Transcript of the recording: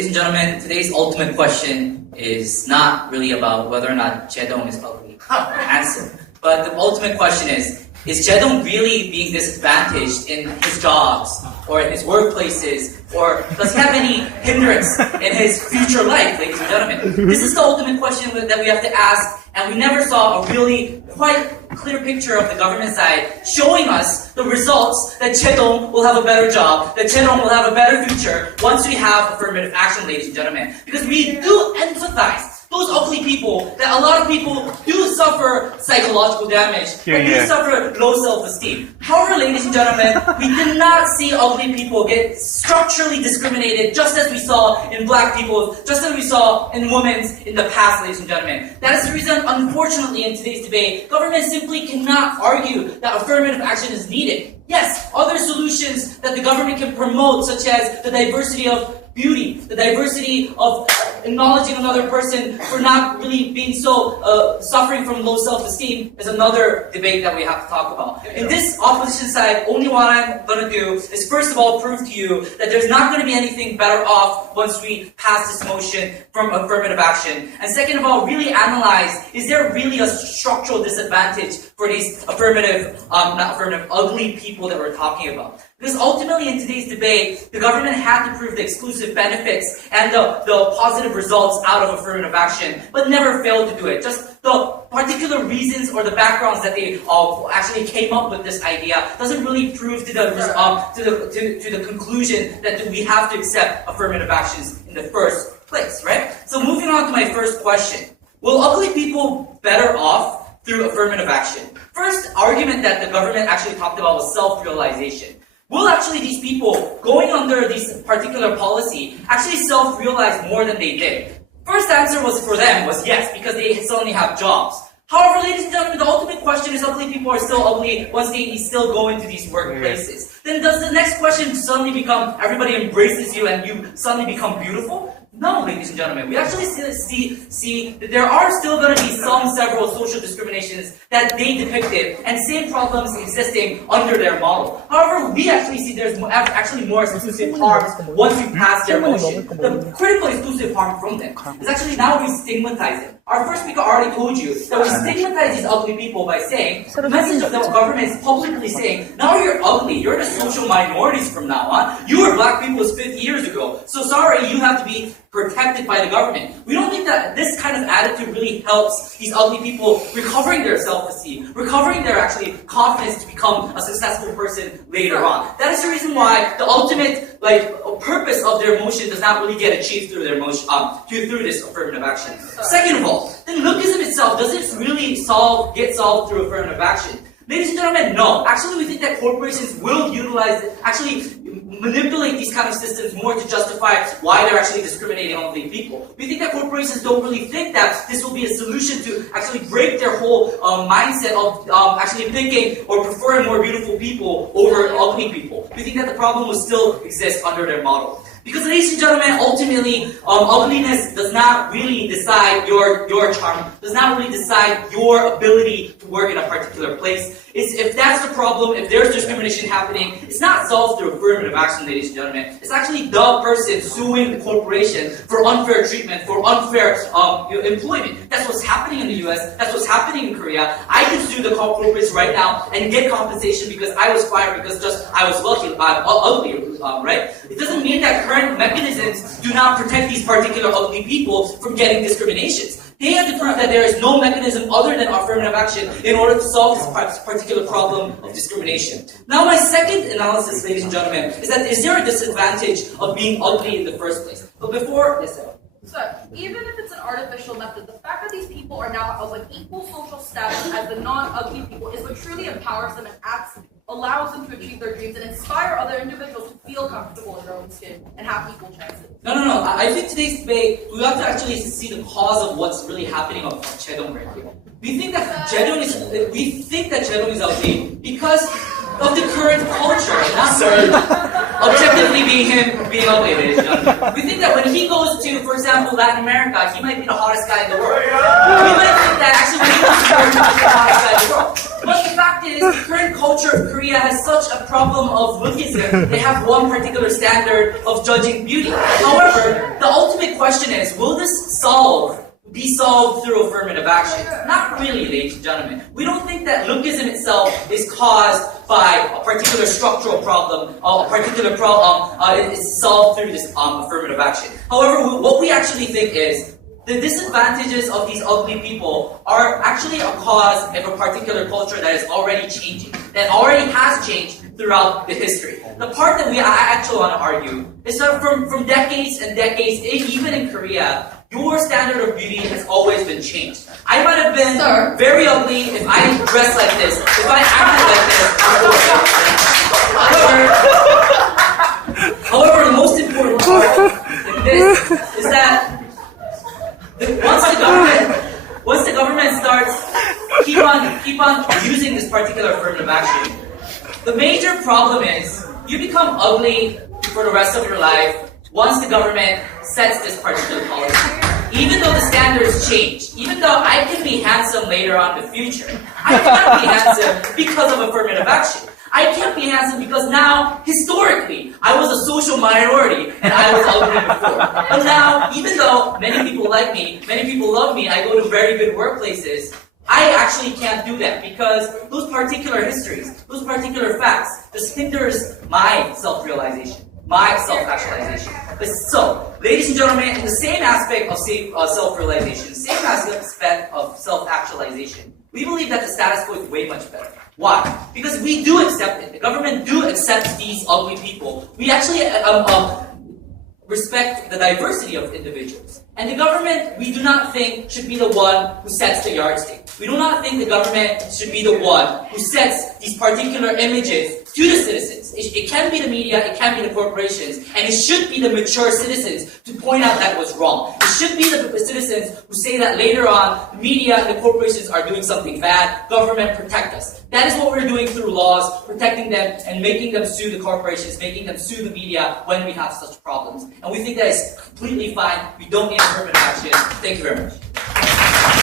Ladies and gentlemen, today's ultimate question is not really about whether or not Jae-dong is ugly or handsome, but the ultimate question is Jae-dong really being disadvantaged in his jobs or in his workplaces, or does he have any hindrance in his future life, ladies and gentlemen? This is the ultimate question that we have to ask, and we never saw a really quite clear picture of the government side showing us the results that Jae-dong will have a better job, that Jae-dong will have a better future once we have affirmative action, ladies and gentlemen. Because we do empathize those ugly people, that a lot of people do suffer psychological damage, and do suffer low self-esteem. However, ladies and gentlemen, we did not see ugly people get structurally discriminated just as we saw in black people, just as we saw in women in the past, ladies and gentlemen. That is the reason, unfortunately, in today's debate, government simply cannot argue that affirmative action is needed. Yes, other solutions that the government can promote, such as the diversity of beauty, the diversity of acknowledging another person for not really being so suffering from low self-esteem, is another debate that we have to talk about. In this opposition side, only what I'm going to do is first of all prove to you that there's not going to be anything better off once we pass this motion from affirmative action. And second of all, really analyze, is there really a structural disadvantage for these ugly people that we're talking about? Because ultimately in today's debate, the government had to prove the exclusive benefits and the positive results out of affirmative action, but never failed to do it. Just the particular reasons or the backgrounds that they actually came up with this idea doesn't really prove to the conclusion that we have to accept affirmative actions in the first place, right? So moving on to my first question. Will ugly people better off through affirmative action? First argument that the government actually talked about was self-realization. Will actually these people going under this particular policy actually self-realize more than they did? First answer was for them was yes, because they suddenly have jobs. However, ladies and gentlemen, the ultimate question is ugly people are still ugly once they still go into these workplaces. Then does the next question suddenly become everybody embraces you and you suddenly become beautiful? No, ladies and gentlemen, we actually see that there are still going to be several social discriminations that they depicted and same problems existing under their model. However, we actually see there's actually more exclusive harms once we pass their motion. The critical exclusive harm from them is actually now we stigmatize it. Our first speaker already told you that we stigmatize these ugly people by saying, the message of the government is publicly saying, now you're ugly, you're the social minorities from now on. You were black people 50 years ago. So sorry, you have to be protected by the government. We don't think that this kind of attitude really helps these ugly people recovering their self-esteem, recovering their actually confidence to become a successful person later on. That is the reason why the ultimate purpose of their motion does not really get achieved through their motion, through this affirmative action. Second of all, then lookism itself, does it really get solved through affirmative action? Ladies and gentlemen, no. Actually, we think that corporations will utilize it, actually manipulate these kind of systems more to justify why they're actually discriminating on ugly people. We think that corporations don't really think that this will be a solution to actually break their whole mindset of actually thinking or preferring more beautiful people over ugly people. We think that the problem will still exist under their model. Because, ladies and gentlemen, ultimately, ugliness does not really decide your charm, does not really decide your ability to work in a particular place. If that's the problem, if there's discrimination happening, it's not solved through affirmative action, ladies and gentlemen. It's actually the person suing the corporation for unfair treatment, for unfair employment. That's what's happening in the US, that's what's happening in Korea. I can sue the corporates right now and get compensation because I was fired because I was lucky, ugly, right? It doesn't mean that current mechanisms do not protect these particular ugly people from getting discriminations. They have to prove that there is no mechanism other than affirmative action in order to solve this particular problem of discrimination. Now, my second analysis, ladies and gentlemen, is there a disadvantage of being ugly in the first place? But before, yes, sir. So, even if it's an artificial method, the fact that these people are now of equal social status as the non-ugly people is what truly empowers them and allows them to achieve their dreams and inspire other individuals to feel comfortable in their own skin and have equal chances. No. I think today's debate, we have to actually see the cause of what's really happening of Jae-dong right here. We think that Jae-dong is ugly because of the current culture, not objectively being ugly, ladies and gentlemen. We think that when he goes to, for example, Latin America, he might be the hottest guy in the world. We might think that actually when he goes to Europe, he's the hottest guy in the world. But the fact is, the current culture of Korea has such a problem of lookism. They have one particular standard of judging beauty. However, the ultimate question is, will this be solved through affirmative action? Not really, ladies and gentlemen. We don't think that lookism itself is caused by a particular structural problem, a particular problem is solved through this affirmative action. However, what we actually think is the disadvantages of these ugly people are actually a cause of a particular culture that is already changing, that already has changed throughout the history. The part that I actually want to argue is that from decades and decades, even in Korea, your standard of beauty has always been changed. I might have been very ugly if I dressed like this, if I acted like this. However, the most important part in this is that once the government starts keep on using this particular affirmative action, the major problem is you become ugly for the rest of your life once the government sets this particular policy. Even though the standards change, even though I can be handsome later on in the future, I cannot be handsome because of affirmative action. I can't be handsome because now, historically, I was a social minority and I was ugly before. But now, even though many people like me, many people love me, I go to very good workplaces, I actually can't do that because those particular histories, those particular facts, just hinders my self-realization, my self-actualization. So, ladies and gentlemen, in the same aspect of self-realization, same aspect of self-actualization, we believe that the status quo is way much better. Why? Because we do accept it. The government do accept these ugly people. We actually respect the diversity of individuals. And the government, we do not think, should be the one who sets the yardstick. We do not think the government should be the one who sets these particular images to the citizens. It can be the media, it can be the corporations, and it should be the mature citizens to point out that was wrong. It should be the citizens who say that later on, the media and the corporations are doing something bad, government protect us. That is what we're doing through laws, protecting them and making them sue the corporations, making them sue the media when we have such problems. And we think that is completely fine. We don't need affirmative action. Thank you very much.